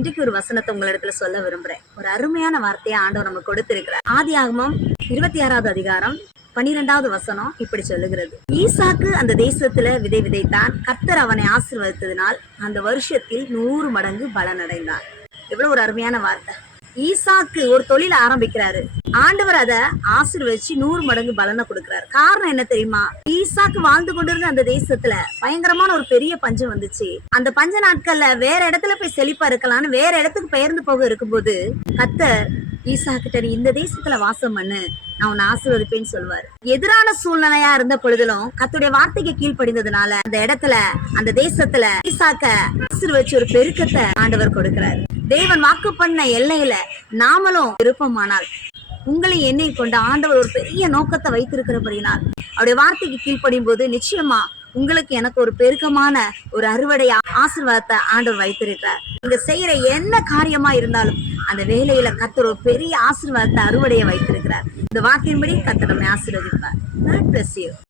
இன்றைக்கு ஒரு வசனத்தை உங்களிடத்துல சொல்ல விரும்புறேன். ஒரு அருமையான வார்த்தையை ஆண்டவர் நம்ம கொடுத்திருக்கிறார். ஆதி ஆகமம் இருபத்தி ஆறாவது அதிகாரம் பனிரெண்டாவது வசனம் இப்படி சொல்லுகிறது. ஈசாக்கு அந்த தேசத்துல விதை விதைத்தான். கர்த்தர் அவனை ஆசிர்வதித்ததினால் அந்த வருஷத்தில் நூறு மடங்கு பலன் பலனடைந்தான் எவ்வளவு ஒரு அருமையான வார்த்தை. ஈசாக்கு ஒரு தொழில் ஆரம்பிக்கிறாரு. ஆண்டவர் அதை ஆசிர்வதிச்சு நூறு மடங்கு பலனை கொடுக்கிறாரு. காரணம் என்ன தெரியுமா? ஈசாக்கு வாழ்ந்து கொண்டிருந்த அந்த தேசத்துல பயங்கரமான ஒரு பெரிய பஞ்சம் வந்துச்சு. அந்த பஞ்ச நாட்கள்ல வேற இடத்துல போய் செழிப்பா இருக்கலாம்னு வேற இடத்துக்கு பெயர்ந்து போக இருக்கும்போது கத்தர் ஈசா கிட்ட நீ இந்த தேசத்துல வாசம் பண்ணு நான் உன்னை ஆசீர்வதிப்பேன்னு சொல்லுவாரு. எதிரான சூழ்நிலையா இருந்த பொழுதிலும் கத்துடைய வார்த்தைக்கு கீழ்ப்படிந்ததுனால அந்த இடத்துல அந்த தேசத்துல ஈசாக்க ஆசீர்வச்சு ஒரு பெருக்கத்தை ஆண்டவர் கொடுக்கிறாரு. தேவன் வாக்கு பண்ண எல்லையில நாமளும் விருப்பமானால் உங்களை என்னை கொண்ட ஆண்டவர் ஒரு பெரிய நோக்கத்தை வைத்திருக்கிறபடினால் அவருடைய வார்த்தைக்கு கீழ்ப்படியும் போது நிச்சயமா உங்களுக்கு எனக்கு ஒரு பெருக்கமான ஒரு அறுவடை ஆசீர்வாதத்தை ஆண்டவர் வைத்திருக்கிறார். நீங்க செய்யற என்ன காரியமா இருந்தாலும் அந்த வேலையில கத்தர் ஒரு பெரிய ஆசீர்வாதத்தை அறுவடையை வைத்திருக்கிறார். இந்த வார்த்தையின்படி கத்தர் நம்மை ஆசீர்வதிப்பார்.